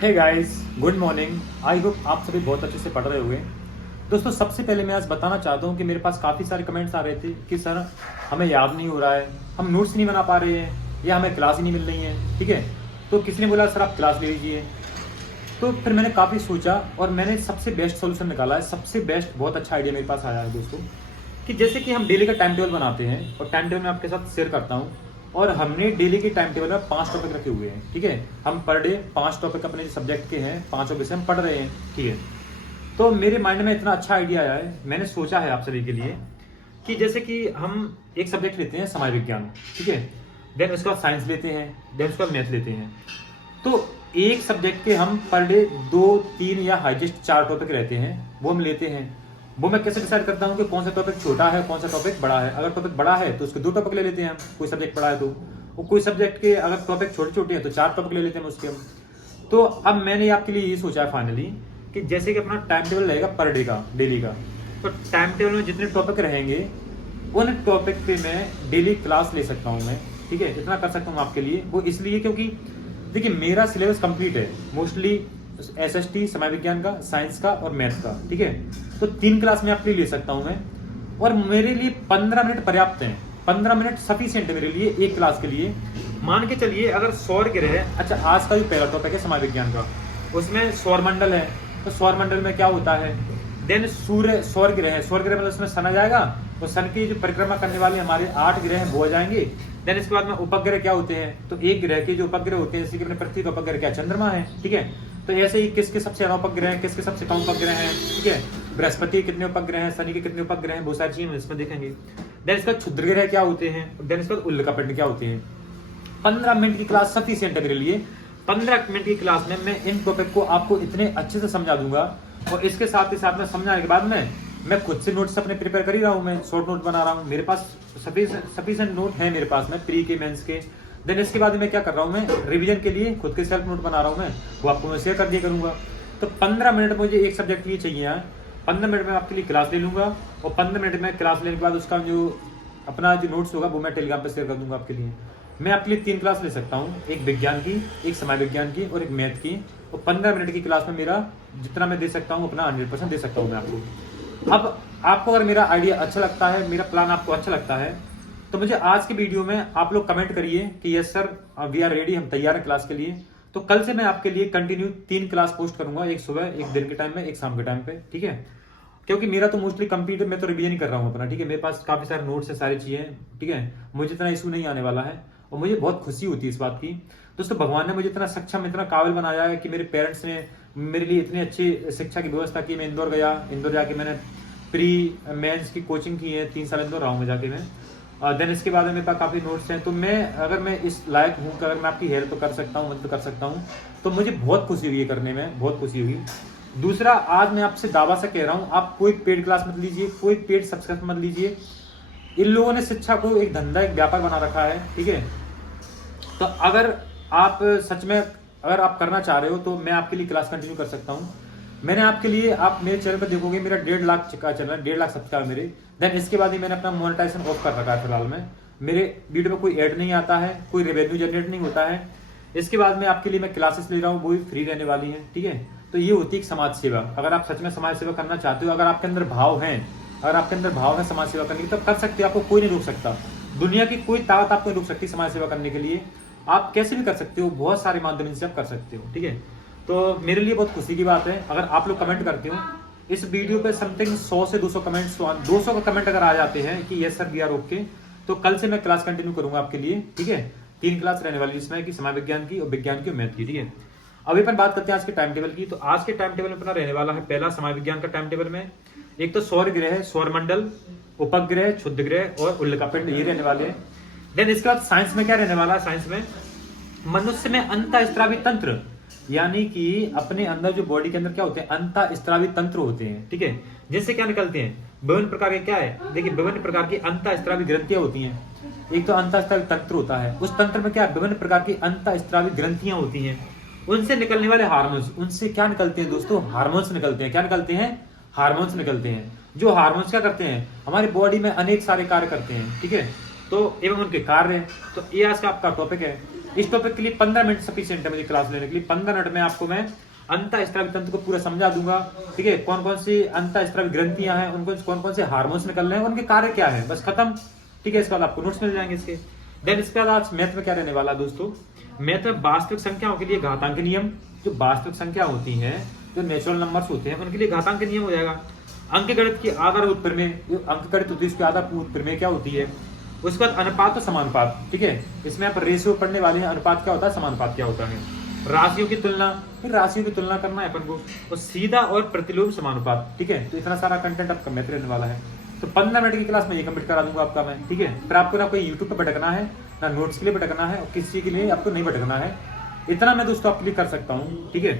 Hey guys, good morning. I hope आप सभी बहुत अच्छे से पढ़ रहे होंगे। दोस्तों, सबसे पहले मैं आज बताना चाहता हूँ कि मेरे पास काफ़ी सारे कमेंट्स आ रहे थे कि सर हमें याद नहीं हो रहा है, हम नोट्स नहीं बना पा रहे हैं या हमें क्लास ही नहीं मिल रही है। ठीक है, तो किसी ने बोला सर आप क्लास ले लीजिए। तो फिर मैंने काफ़ी सोचा और मैंने सबसे बेस्ट सोल्यूशन निकाला है। सबसे बेस्ट बहुत अच्छा आइडिया मेरे पास आया है दोस्तों, कि जैसे कि हम डेली का टाइम टेबल बनाते हैं और टाइम टेबल मैं आपके साथ शेयर करता हूँ। और हमने डेली के टाइम टेबल में 5 टॉपिक रखे हुए हैं। ठीक है, हम पर डे 5 टॉपिक अपने सब्जेक्ट के हैं, 5 विषय हम पढ़ रहे हैं। ठीक है, तो मेरे माइंड में इतना अच्छा आइडिया आया है, मैंने सोचा है आप सभी के लिए कि जैसे कि हम एक सब्जेक्ट लेते हैं समाज विज्ञान। ठीक है, देन उसके बाद साइंस लेते हैं, देन उसके बाद मैथ लेते हैं। तो एक सब्जेक्ट के हम पर डे 2-3 या हाईएस्ट 4 टॉपिक रहते हैं, वो हम लेते हैं। वो मैं कैसे डिसाइड करता हूँ कि कौन सा टॉपिक छोटा है, कौन सा टॉपिक बड़ा है। अगर टॉपिक बड़ा है तो उसके 2 टॉपिक ले लेते हैं हम, कोई सब्जेक्ट बड़ा है तो। और कोई सब्जेक्ट के अगर टॉपिक छोटे छोटे हैं तो 4 टॉपिक ले लेते हैं उसके हम। तो अब मैंने आपके लिए ये सोचा है फाइनली कि जैसे कि अपना टाइम टेबल रहेगा पर डे का, डेली का, तो टाइम टेबल में जितने टॉपिक रहेंगे उन टॉपिक पे मैं डेली क्लास ले सकता हूँ मैं। ठीक है, इतना कर सकता हूँ आपके लिए। वो इसलिए क्योंकि देखिए मेरा सिलेबस कंप्लीट है, मोस्टली एसएसटी समाज विज्ञान का, साइंस का और मैथ का। ठीक है, तो 3 क्लास में आपके लिए ले सकता हूं मैं, और मेरे लिए 15 मिनट पर्याप्त हैं। 15 मिनट सफिशिएंट है मेरे लिए एक क्लास के लिए। मान के चलिए अगर सौर ग्रह, अच्छा आज का जो पहला टॉपिक है समाज विज्ञान का, उसमें सौर मंडल है। तो सौर मंडल में क्या होता है, देन सूर्य सौर ग्रह है, सौर ग्रह मतलब उसमें सन आ जाएगा और सन की जो परिक्रमा करने वाले हमारे 8 ग्रह हैं वो आ जाएंगे। देन इसके बाद में उपग्रह क्या होते हैं, तो एक ग्रह के जो उपग्रह होते हैं, जैसे कि अपने पृथ्वी का उपग्रह क्या चंद्रमा है। ठीक है, तो ऐसे ही किसके सबसे ज्यादा उपग्रह हैं, किसके सबसे कम उपग्रह हैं। ठीक है, बृहस्पति कितने उपग्रह हैं, शनि के कितने उपग्रह हैं, बहुत सारी चीजें इसमें देखेंगे। देन इसका क्षुद्र ग्रह क्या होते हैं, देन इसका उल्कापिंड क्या होते हैं। 15 मिनट की क्लास सफिशिएंट है मेरे लिए। 15 मिनट की क्लास में मैं इन टॉपिक को आपको इतने अच्छे से समझा दूंगा। और इसके साथ ही साथ में समझाने के बाद में मैं खुद से नोट्स अपने प्रिपेयर कर ही रहा हूँ, मैं शॉर्ट नोट बना रहा हूँ। मेरे पास सफिशिएंट नोट है मेरे पास में, प्री के मेंस के। देन इसके बाद मैं क्या कर रहा हूँ, मैं रिवीजन के लिए खुद के सेल्फ नोट बना रहा हूँ मैं, वो आपको मैं शेयर कर दिया करूंगा। तो 15 मिनट मुझे एक सब्जेक्ट के लिए चाहिए यहाँ। 15 मिनट में आपके लिए क्लास ले लूंगा और 15 मिनट में क्लास लेने के बाद उसका जो अपना जो नोट्स होगा वो मैं टेलीग्राम पर शेयर कर दूंगा आपके लिए। मैं आपके लिए 3 क्लास ले सकता हूँ, एक विज्ञान की, एक समाज विज्ञान की और एक मैथ की। और 15 मिनट की क्लास में मेरा जितना मैं दे सकता हूँ अपना 100% दे सकता हूँ मैं आपको। अब आपको अगर मेरा आइडिया अच्छा लगता है, मेरा प्लान आपको अच्छा लगता है, तो मुझे आज के वीडियो में आप लोग कमेंट करिए कि yes sir we are ready, हम तैयार हैं क्लास के लिए। तो कल से मैं आपके लिए कंटिन्यू 3 क्लास पोस्ट करूंगा, एक सुबह, एक दिन के टाइम में, एक शाम के टाइम पे। ठीक है, क्योंकि मेरा तो मोस्टली कंप्लीट है, मैं तो रिवीजन ही कर रहा हूँ अपना। ठीक है, मेरे पास काफी सारे नोट्स है, सारी चीजें। ठीक है, मुझे इतना इशू नहीं आने वाला है और मुझे बहुत खुशी होती है इस बात की। दोस्तों, भगवान ने मुझे इतना सक्षम, इतना काबिल बनाया है कि मेरे पेरेंट्स ने मेरे लिए इतनी अच्छी शिक्षा की व्यवस्था की। मैं इंदौर गया, इंदौर जाके मैंने प्री मेंस की कोचिंग की है, 3 साल इंदौर रहा हूँ मैं जाके मैं। देन इसके बाद में मेरे पास काफी नोट्स हैं। तो मैं इस लायक हूँ कि अगर मैं आपकी हेल्प कर सकता हूँ, मदद कर सकता हूँ, तो मुझे बहुत खुशी हुई है करने में, बहुत खुशी हुई। दूसरा, आज मैं आपसे दावा से कह रहा हूँ, आप कोई पेड क्लास मत लीजिए, कोई पेड सब्सक्रिप्शन मत लीजिए। इन लोगों ने शिक्षा को एक धंधा, एक व्यापार बना रखा है। ठीक है, तो अगर आप सच में अगर आप करना चाह रहे हो तो मैं आपके लिए क्लास कंटिन्यू कर सकता हूँ। मैंने आपके लिए, आप मेरे चैनल पर देखोगे मेरा 1.5 लाख का चैनल है, 1.5 लाख सब्सक्राइबर मेरे। देन इसके बाद ही मैंने अपना मोनेटाइजेशन ऑफ कर रखा है फिलहाल में। मेरे वीडियो में कोई ऐड नहीं आता है, कोई रेवेन्यू जनरेट नहीं होता है। इसके बाद में आपके लिए मैं क्लासेस ले रहा हूँ, वो भी फ्री रहने वाली है। ठीक है, तो ये होती है समाज सेवा। अगर आप सच में समाज सेवा करना चाहते हो, अगर आपके अंदर भाव है, अगर आपके अंदर भाव है समाज सेवा करने की, तो कर सकते हो, आपको कोई नहीं रोक सकता। दुनिया की कोई ताकत आपको नहीं रोक सकती समाज सेवा करने के लिए। आप कैसे भी कर सकते हो, बहुत सारे माध्यम से आप कर सकते हो। ठीक है, तो मेरे लिए बहुत खुशी की बात है अगर आप लोग कमेंट करते हो इस वीडियो पे। समथिंग 100 से 200 कमेंट्स, 200 का कमेंट अगर आ जाते हैं कि yes sir we are okay, तो कल से मैं क्लास कंटिन्यू करूंगा आपके लिए। ठीक है, 3 क्लास रहने वाली, जिसमें कि समाज विज्ञान की और विज्ञान की और मैथ की। ठीक है, अभी अपन बात करते हैं आज के टाइम टेबल की। तो आज के टाइम टेबल में अपना रहने वाला है, पहला समाज विज्ञान का टाइम टेबल में एक तो सौर ग्रह, सौर मंडल, उपग्रह, क्षुद्र ग्रह और उल्कापिंड, ये रहने वाले हैं। देन इसके बाद साइंस में क्या रहने वाला है, साइंस में मनुष्य में अंतःस्रावी तंत्र, यानी कि अपने अंदर जो बॉडी के अंदर क्या होते हैं, अंतःस्रावी तंत्र होते हैं। ठीक है, जिससे क्या निकलते हैं, विभिन्न प्रकार के क्या है, देखिए विभिन्न प्रकार की अंतःस्रावी ग्रंथियां होती हैं। एक तो अंतःस्रावी तंत्र होता है, उस तंत्र में क्या विभिन्न प्रकार की अंतःस्रावी ग्रंथियां होती हैं। उनसे निकलने वाले हार्मोन्स, उनसे क्या निकलते हैं दोस्तों, हार्मोन्स निकलते हैं। क्या निकलते हैं, हार्मोन्स निकलते हैं। जो हार्मोन्स क्या करते हैं, हमारी बॉडी में अनेक सारे कार्य करते हैं। ठीक है, तो एवं उनके कार्य, तो ये आज का आपका टॉपिक है। इस टॉपिक के लिए 15 मिनट सफिशिएंट है मुझे क्लास लेने के लिए। 15 मिनट में आपको मैं अंतःस्रावी तंत्र को पूरा समझा दूंगा, ठीक है। कौन कौन सी अंतःस्रावी ग्रंथियां हैं, उनको कौन कौन से हार्मोन्स निकल रहे हैं, उनके कार्य क्या है, बस खत्म, ठीक है। इसके बाद आपको नोट्स मिल जाएंगे इसके। देन इसके बाद आज मैथ में क्या रहने वाला दोस्तों, मैथ में वास्तविक संख्याओं के लिए घातांक नियम, जो वास्तविक संख्या होती हैं, जो नेचुरल नंबर्स होते हैं, उनके लिए घातांक नियम हो जाएगा। अंक गणित की आधारभूत प्रमेय, जो अंक गणित होती है उसकी आधारभूत प्रमेय क्या होती है। उसके बाद अनुपात और समानुपात, ठीक है। इसमें आप रेशियो पढ़ने वाले हैं, अनुपात क्या होता है, समानुपात क्या होता है। राशियों की तुलना, फिर राशियों की तुलना करना है अपन को, और सीधा और प्रतिलोम समानुपात, ठीक है। तो इतना सारा कंटेंट आपका मैथ रहने वाला है। तो 15 मिनट की क्लास में ये कंप्लीट करा दूंगा आपका मैं, ठीक है। फिर आपको ना कोई यूट्यूब पे भटकना है, ना नोट्स के लिए भटकना है, और किसी के लिए आपको नहीं भटकना है। इतना मैं दोस्तों आपके लिए कर सकता हूँ, ठीक है।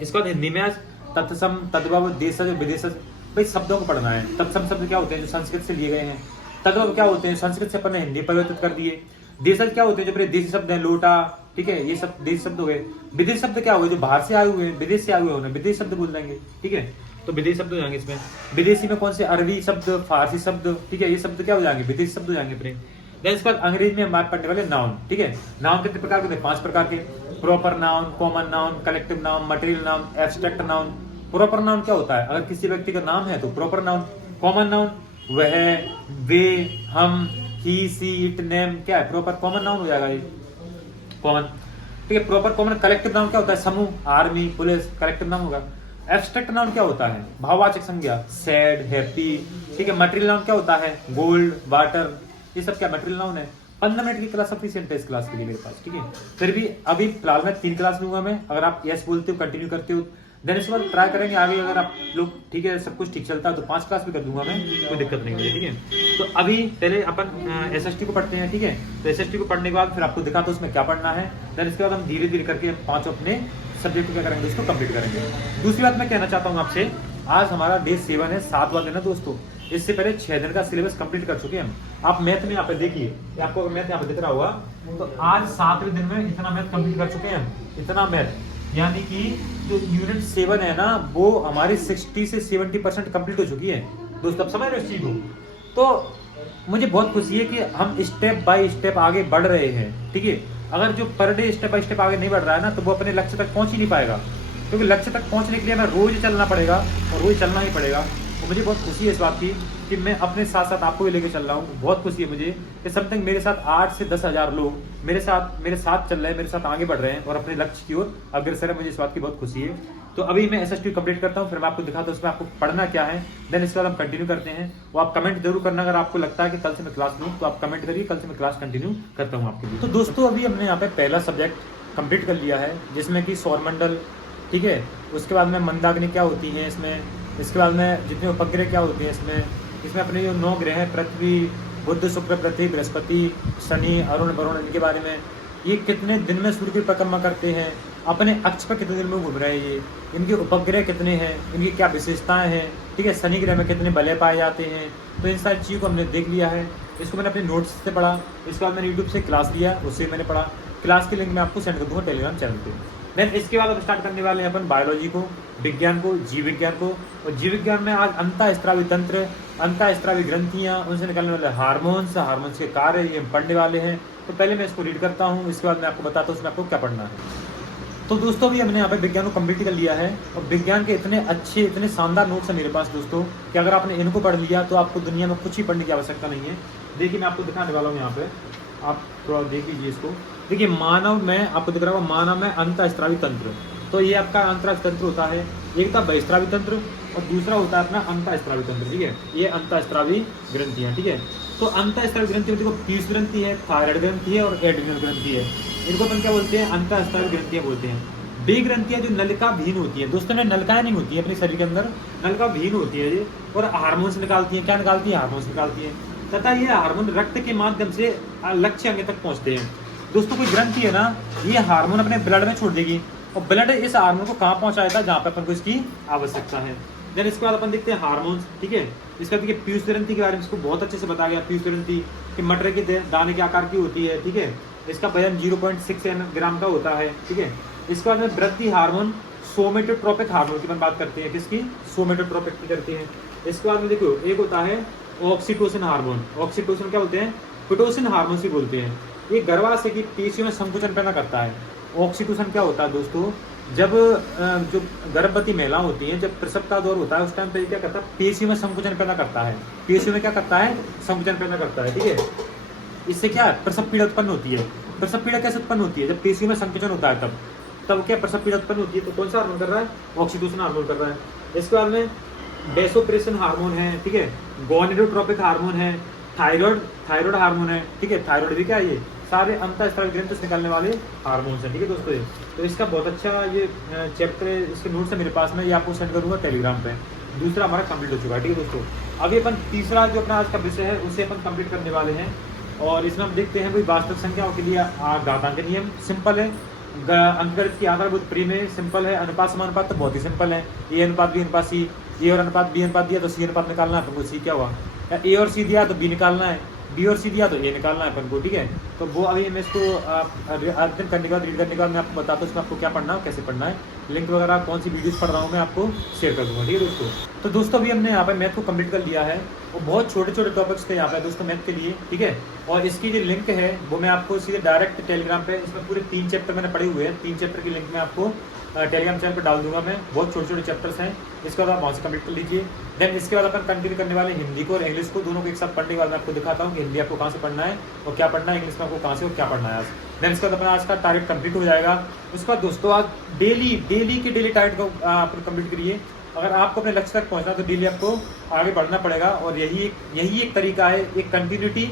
इसके बाद हिंदी में आज तत्सम, तद्भव, देशज, विदेशज, भाई शब्दों को पढ़ना है। तत्सम शब्द क्या होते हैं, जो संस्कृत से लिए गए हैं। तद्भव क्या होते हैं, संस्कृत से अपन ने हिंदी परिवर्तित कर दिए। देशज क्या होते हैं, जो अपने देशी शब्द हैं, लोटा, ठीक है, ये सब देशी शब्द हो गए। विदेशी शब्द क्या हुए, जो बाहर से आए हुए हैं, विदेश से आए हुए होने, विदेशी शब्द बोल देंगे, ठीक है। तो विदेशी शब्द हो जाएंगे इसमें। विदेशी में कौन से, अरबी शब्द, फारसी शब्द, ठीक है, ये शब्द क्या हो जाएंगे, विदेशी शब्द हो जाएंगे अपने। देन इसके बाद अंग्रेजी में हम पढ़ने वाले नाउन, ठीक है। नाउन कितने प्रकार के होते हैं, 5 प्रकार के। Proper noun, common noun, collective noun, material noun, abstract noun. Proper noun क्या होता है, अगर किसी व्यक्ति का नाम है तो प्रॉपर नाउन। कॉमन नाउन वह, वे, हम, ही, सी, इट, नेम, क्या है, प्रॉपर कॉमन नाउन हो जाएगा ये, कॉमन, ठीक है। Proper common. कलेक्टिव नाउन क्या होता है, समूह, आर्मी, पुलिस, कलेक्टिव नाउन होगा। एब्स्ट्रैक्ट नाउन क्या होता है, भाववाचक संज्ञा, सैड, हैप्पी, ठीक है। मटेरियल नाउन क्या होता है, गोल्ड, वाटर, ये सब क्या मटेरियल नाउन है। 15 मिनट की क्लास सफिशिएंट है इस क्लास के लिए मेरे पास, ठीक है। फिर भी अभी फिलहाल मैं 3 क्लास लूंगा मैं, अगर आप यस बोलते हो, कंटिन्यू करते हो, देन इसके बाद ट्राई करेंगे आगे, अगर आप लोग, ठीक है, सब कुछ ठीक चलता है तो 5 क्लास भी कर दूंगा मैं, कोई दिक्कत नहीं है, ठीक है। तो अभी पहले अपन एसएसटी को पढ़ते हैं, ठीक है। तो एसएसटी को पढ़ने के बाद फिर आपको दिखाता हूं उसमें क्या पढ़ना है। देन इसके बाद हम धीरे धीरे करके 5 अपने सब्जेक्ट को क्या करेंगे, उसको कंप्लीट करेंगे। दूसरी बात मैं कहना चाहता हूँ आपसे, आज हमारा डे 7 है, 7वां दिन है दोस्तों। इससे पहले 6 दिन का सिलेबस कंप्लीट कर चुके हैं हम। आप मैथ में यहाँ पे देखिए, आपको मैथ यहाँ पे दिख रहा होगा, तो आज 7वें दिन में इतना मैथ कंप्लीट कर चुके हैं, इतना मैथ, यानी कि जो यूनिट 7 है ना, वो हमारी 60 से 70% कंप्लीट हो चुकी है दोस्तों। आप समझ रहे हो इस चीज को। तो मुझे बहुत खुशी है कि हम स्टेप बाय स्टेप आगे बढ़ रहे हैं, ठीक है। अगर जो per day step by step आगे नहीं बढ़ रहा है ना, तो वो अपने लक्ष्य तक पहुंच ही नहीं पाएगा, क्योंकि लक्ष्य तक पहुंचने के लिए हमें रोज चलना पड़ेगा, और रोज चलना ही पड़ेगा। तो मुझे बहुत खुशी है इस बात की कि मैं अपने साथ साथ आपको भी लेके चल रहा हूँ। बहुत खुशी है मुझे कि समथिंग मेरे साथ 8 से 10 हजार लोग मेरे साथ चल रहे हैं, मेरे साथ आगे बढ़ रहे हैं और अपने लक्ष्य की ओर अग्रसर है। मुझे इस बात की बहुत खुशी है। तो अभी मैं एसएसटी कंप्लीट करता हूँ, फिर मैं आपको दिखाता हूँ उसमें आपको पढ़ना क्या है। देन इसके बाद हम कंटिन्यू करते हैं। वो आप कमेंट जरूर करना, अगर आपको लगता है कि कल से मैं क्लास लूँ तो आप कमेंट करिए, कल से मैं क्लास कंटिन्यू करता हूँ आपके लिए। तो दोस्तों अभी हमने यहाँ पे पहला सब्जेक्ट कंप्लीट कर लिया है, जिसमें कि सौरमंडल, ठीक है। उसके बाद में मंदाग्नि क्या होती है इसमें, इसके बाद में जितने उपग्रह क्या होते हैं इसमें अपने जो 9 ग्रह हैं, पृथ्वी, बुध, शुक्र, पृथ्वी, बृहस्पति, शनि, अरुण, वरुण, इनके बारे में, ये कितने दिन में सूर्य की परिक्रमा करते हैं, अपने अक्ष पर कितने दिन में घूम रहे हैं, ये इनके उपग्रह कितने हैं, इनकी क्या विशेषताएं हैं, ठीक है। शनि ग्रह में कितने बलय पाए जाते हैं। तो इन सारी चीज़ों को हमने देख लिया है। इसको मैंने अपने नोट्स से पढ़ा, इसके बाद मैंने यूट्यूब से क्लास लिया, उससे मैंने पढ़ा। क्लास के लिंक मैं आपको सेंड कर दूंगा टेलीग्राम चैनल पे। देन इसके बाद अब स्टार्ट करने वाले हैं अपन बायोलॉजी को, विज्ञान को, जीव विज्ञान को। और जीव विज्ञान में आज अंतःस्रावी तंत्र, अंतःस्रावी ग्रंथियां, उनसे निकलने वाले हार्मोन्स, हार्मोन्स के कार्य, ये हम पढ़ने वाले हैं। तो पहले मैं इसको रीड करता हूँ, इसके बाद मैं आपको बताता हूँ उसमें आपको क्या पढ़ना है। तो दोस्तों अभी हमने यहाँ पे विज्ञान को कंप्लीट कर लिया है, और विज्ञान के इतने अच्छे, इतने शानदार नोट्स हैं मेरे पास दोस्तों, कि अगर आपने इनको पढ़ लिया तो आपको दुनिया में कुछ ही पढ़ने की आवश्यकता नहीं है। देखिए मैं आपको दिखाने वाला हूँ यहाँ पे, आप थोड़ा देख लीजिए इसको। देखिए मानव में आपको दिख रहा होगा, मानव में अंतःस्रावी तंत्र। तो ये आपका अंतःस्रावी तंत्र होता है, एक था बहिस्रावी तंत्र और दूसरा होता है अपना अंतःस्रावी तंत्र, ठीक है। ये अंतःस्रावी ग्रंथियां, ठीक है। तो अंतःस्रावी ग्रंथि देखो, पीयूष ग्रंथि है, थायराइड ग्रंथि है और एड्रिनल ग्रंथि है। इनको अपन क्या बोलते हैं, अंतःस्रावी ग्रंथियां बोलते हैं। बी ग्रंथियां जो नलिका भीन होती है दोस्तों, ने नलिकाएं नहीं होती है अपने शरीर के अंदर, नलिका भीन होती है ये, और हार्मोन्स निकालती है। क्या निकालती है, हार्मोन्स निकालती है, तथा ये हार्मोन रक्त के माध्यम से लक्ष्य अंग तक पहुंचते हैं। दोस्तों कोई ग्रंथि है ना, ये हार्मोन अपने ब्लड में छोड़ देगी, और ब्लड इस हार्मोन को कहाँ पहुंचाएगा, जहाँ पे अपन को इसकी आवश्यकता है। देन इसके बाद अपन देखते हैं हार्मोन्स, ठीक है। इसके बाद देखिए पीयूष ग्रंथि के बारे में इसको बहुत अच्छे से बताया गया। पीयूष ग्रंथि कि मटर के दाने के आकार की होती है, ठीक है। इसका वजन 0.6 ग्राम का होता है, ठीक है। इसके बाद में वृद्धि हार्मोन, सोमेटोट्रोपिक हार्मोन की अपन बात करते हैं, किसकी, सोमेटोट्रोपिक की करते हैं। इसके बाद में देखो एक होता है ऑक्सीटोसिन हार्मोन। ऑक्सीटोसिन क्या बोलते हैं, पिटोसिन हार्मोन से बोलते हैं। ये गर्भाशय की पेशियों में संकुचन पैदा करता है। ऑक्सीटोसिन क्या होता है दोस्तों, जब जो गर्भवती महिला होती हैं, जब प्रसव का दौर होता है उस टाइम पे क्या करता है, पेशियों में संकुचन पैदा करता है। पेशियों में क्या करता है, संकुचन पैदा करता है, ठीक है। इससे क्या है, प्रसव पीड़ा उत्पन्न होती है। प्रसव पीड़ा कैसे उत्पन्न होती है, जब पेशियों में संकुचन होता है तब क्या प्रसव पीड़ा उत्पन्न होती है। तो कौन सा हार्मोन कर रहा है, ऑक्सीटोसिन हार्मोन कर रहा है। इसके बाद में वेसोप्रेसिन हार्मोन है, ठीक है, गोनेडोट्रोपिक हार्मोन है, थायराइड हार्मोन है, ठीक है। थायराइड भी क्या है, ये सारे अंतःस्रावी ग्रंथि से निकलने वाले हार्मोन्स हैं, ठीक है दोस्तों। तो इसका बहुत अच्छा ये चैप्टर है, इसके नोट्स है मेरे पास में, ये आपको सेंड करूंगा टेलीग्राम पे। दूसरा हमारा कंप्लीट हो चुका है, ठीक है दोस्तों। अभी अपन तीसरा जो अपना आज का विषय है उसे अपन कंप्लीट करने वाले हैं, और इसमें हम देखते हैं भाई वास्तविक संख्याओं के लिए घातांक नियम सिंपल है, अंकगणित की आधारभूत प्रीमेय सिंपल है, अनुपात समानुपात तो बहुत ही सिंपल है। ए अनुपात बी अनुपात सी, ए और अनुपात बी अनुपात दिया तो सी अनुपात निकालना है अपन को, सी क्या हुआ, या ए और सी दिया तो बी निकालना है, बी और सी दिया तो ए निकालना है अपन को, ठीक है। तो वो अभी मैं इसको अध्ययन करने के बाद, रीड करने के बाद मैं आपको बताता हूँ इसमें आपको क्या पढ़ना है, कैसे पढ़ना है। लिंक वगैरह कौन सी वीडियोस पढ़ रहा हूँ मैं आपको शेयर कर दूंगा, ठीक है दोस्तों। तो दोस्तों अभी हमने यहाँ पे मैथ को कंप्लीट कर लिया है, वो बहुत छोटे छोटे टॉपिक्स थे यहाँ पे दोस्तों मैथ के लिए, ठीक है। और इसकी जो लिंक है वो मैं आपको सीधे डायरेक्ट टेलीग्राम पे, इसमें पूरे 3 चैप्टर मैंने पढ़े हुए हैं, 3 चैप्टर की लिंक मैं आपको टेलीग्राम चैनल पर डाल दूंगा मैं। बहुत छोटे छोटे चैप्टर्स हैं, इसके बाद आप वहाँ से कंप्लीट कर लीजिए। देन इसके बाद अपन कंटिन्यू करने वाले हिंदी को और इंग्लिश को, दोनों को एक साथ पढ़ने के बाद मैं आपको दिखाता हूँ कि हिंदी आपको कहाँ से पढ़ना है और क्या पढ़ना है, इंग्लिश में आपको कहाँ से और क्या पढ़ना है आज। देन इसके बाद अपना आज का टारगेट कंप्लीट हो जाएगा। उसके बाद दोस्तों आज डेली के टारगेट को आप कंप्लीट करिए। अगर आपको अपने लक्ष्य तक पहुँचना तो डेली आपको आगे बढ़ना पड़ेगा, और यही एक तरीका है, एक कंटिन्यूटी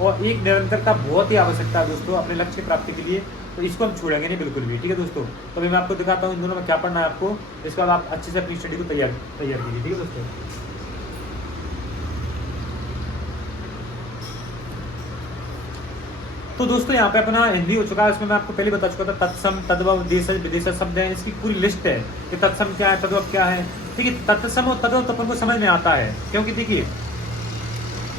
और एक निरंतरता बहुत ही आवश्यकता है दोस्तों अपने लक्ष्य की प्राप्ति के लिए। तो इसको हम छोड़ेंगे नहीं बिल्कुल भी, ठीक है दोस्तों। तो अभी मैं आपको दिखाता हूँ इन दोनों में क्या पढ़ना है आपको, इसके बाद आप अच्छे से अपनी स्टडी को तैयार कीजिए, ठीक है दोस्तों। तो दोस्तों यहाँ पे अपना हिंदी हो चुका है, इसमें मैं आपको पहले बता चुका था तत्सम, तद्भव, देशज, विदेशज शब्द हैं, इसकी पूरी लिस्ट है कि तत्सम क्या है, तद्भव क्या है, ठीक है। तत्सम और तद्भव तो अपन को समझ में आता है, क्योंकि देखिए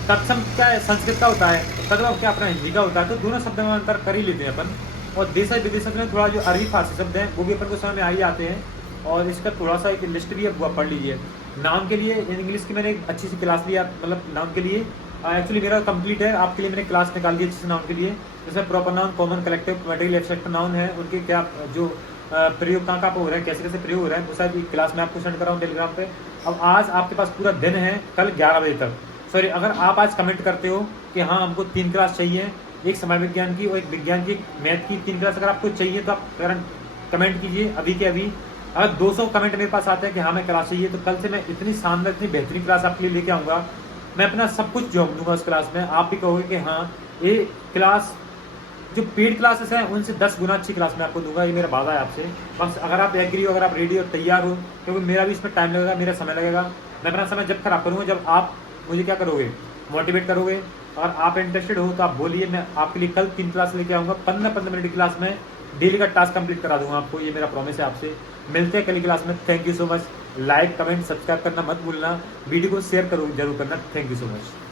तत्सम क्या है, संस्कृत का होता है, तद्भव क्या अपना हिंदी का होता है, तो दोनों शब्द में अंतर कर ही लेते हैं अपन। और देशज विदेशज में थोड़ा जो अरबी फारसी शब्द हैं वो भी अपन को समझ में आ ही आते हैं, और इसका थोड़ा सा एक लिस्ट भी है वो आप पढ़ लीजिए। नाउन के लिए इंग्लिश की मैंने एक अच्छी सी क्लास लिया, मतलब नाउन के लिए एक्चुअली मेरा कंप्लीट है, आपके लिए मैंने क्लास निकाल दी अच्छे से नाउन के लिए। जैसे proper noun, common, collective, material, abstract noun है, उनके क्या जो प्रयोग कहाँ हो रहा है, कैसे कैसे प्रयोग हो रहा है, वो शायद एक क्लास में आपको सेंड कर रहा हूँ टेलीग्राम पे। अब आज आपके पास पूरा दिन है, कल 11 बजे तक, सॉरी अगर आप आज कमेंट करते हो कि हाँ हमको 3 क्लास चाहिए, एक समाज विज्ञान की और एक विज्ञान की, मैथ की 3 क्लास अगर आपको चाहिए तो आप कमेंट कीजिए अभी के अभी। अगर 200 कमेंट मेरे पास आते हैं कि हाँ मैं क्लास चाहिए, तो कल से मैं इतनी शानदार, इतनी बेहतरीन क्लास आपके लिए लेके आऊँगा। मैं अपना सब कुछ जोड़ दूंगा उस क्लास में, आप भी कहोगे कि हाँ ये क्लास जो पेड क्लासेस हैं उनसे 10 गुना अच्छी क्लास मैं आपको दूंगा, ये मेरा वादा है आपसे। बस अगर आप एग्री हो, अगर आप रेडी और तैयार हो, क्योंकि मेरा भी इसमें टाइम लगेगा, मेरा समय लगेगा। मैं अपना समय जब खराब करूँगा जब आप मुझे क्या करोगे, मोटिवेट करोगे। अगर आप इंटरेस्टेड हो तो आप बोलिए, मैं आपके लिए कल 3 क्लास लेके आऊँगा, 15-15 मिनट की क्लास में डेली का टास्क कंप्लीट करा दूंगा आपको, ये मेरा प्रॉमिस है आपसे। मिलते हैं कल की क्लास में, thank you so much. Like, comment, subscribe करना मत भूलना, वीडियो को शेयर करो जरूर करना, थैंक यू सो मच।